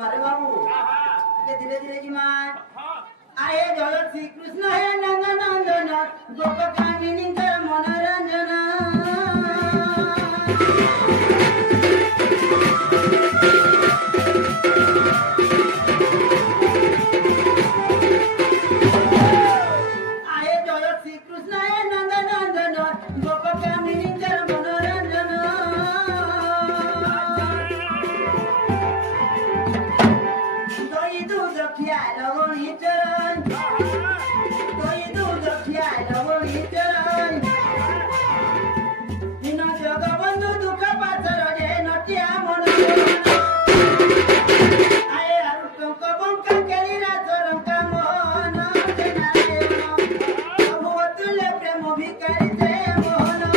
मारे बाबू धीरे धीरे की माय आहे जगत श्री कृष्ण हे नंद नंदन गोपकामिनी मनोरंजन आहे जगत श्री कृष्ण हे नंद नंदन गोपकामिनी मनोरंजन दोई दूध खियायला गोणी चरण दोई दूध खियायला गोणी चरण हिन जगबंधू दुःख पाचर जे नटिया मनोरंजन आये आरु टंक बंका केली राजरंका मोहन ते नारायण प्रभु अतुल्य प्रेम भिकारी ते मोहन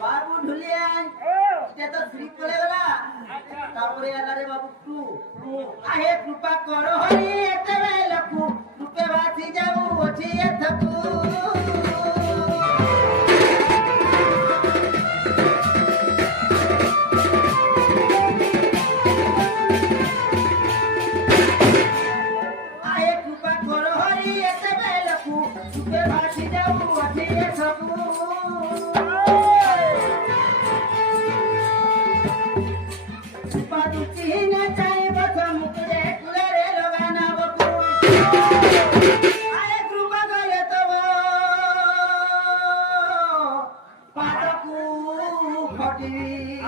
बाबू ढुलिया त्याचा श्री पळेला तापरे आला रे बाबू तू आहे कृपा करो हरी एते वेळ लखू कृपे वाची जाऊ ओठी येथकू आहे कृपा करो हरी एते वेळ लखू कृपे वाची जाऊ ओठी येथकू पादुतीने चाई बस मुकुरे कुलेरे लोगाना बकू आये कृपा गले तव पादकू फटी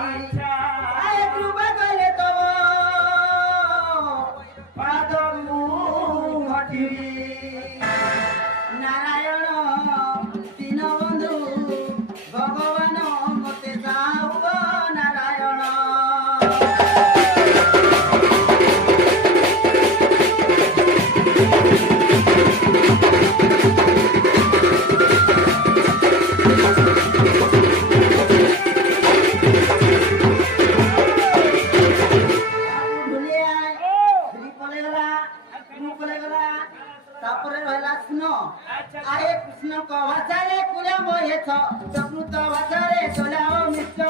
आये कृपा गले तव पादकू फटी नारायण तीन बंधु भगवान मते जाऊ नारायण आहे कृष्ण कवाचारे कुल्या मोहेच प्रकृत वाचारे सोला मित्र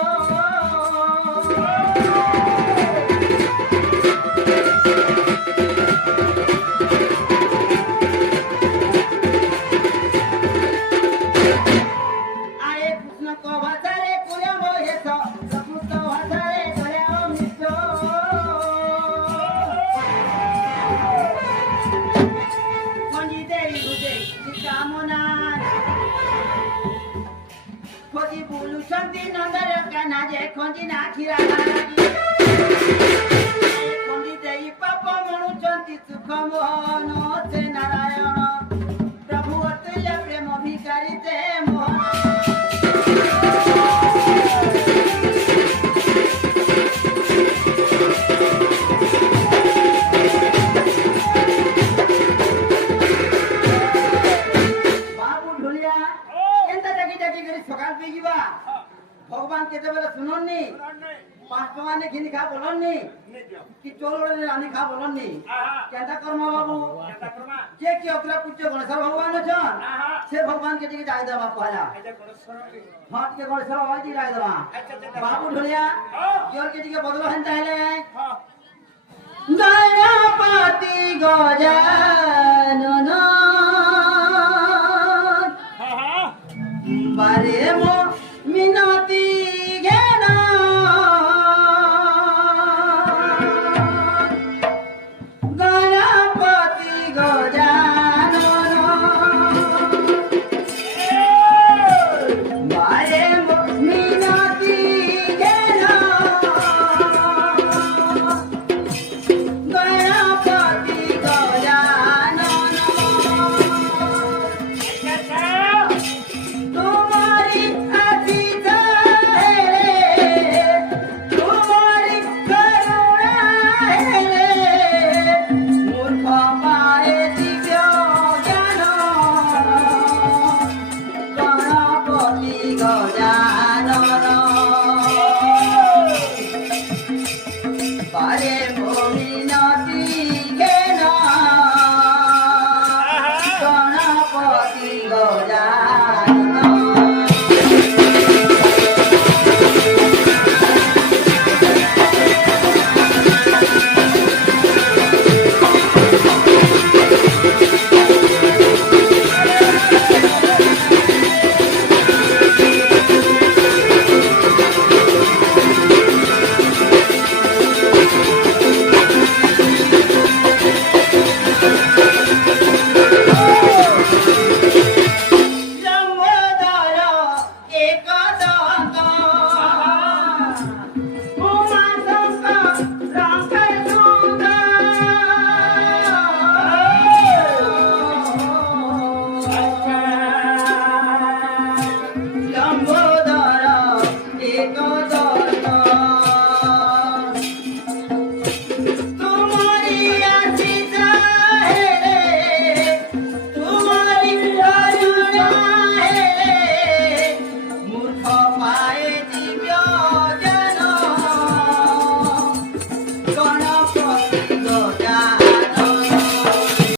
आहे कृष्ण कवाचारे कुल्या मोहेच प्रकृत वाचारे सोला मित्र कोणी देई हुदे कामना खोजी बोलू शांती नंदर काना जे खोजी नाखिरा लागी खोजी देई पाप म्हणू शांती सुख मोहन ते नारायण प्रभु अतुल्य प्रेम भिकारी ते मोहन भगवान केते बेला सुनोनी पांच टंका घिनी खा बोलनी कि चोर रानी खा बोलनी केंता कर्म बाबू जे कि अग्र पूज्य गणेश भगवान छन से भगवान के जाय देबा पहला हां के गणेश भगवान जी जाय देबा बाबू ढोलिया जोर के बदलो हन ताले दयापति गजानन ବାରେ ମୋ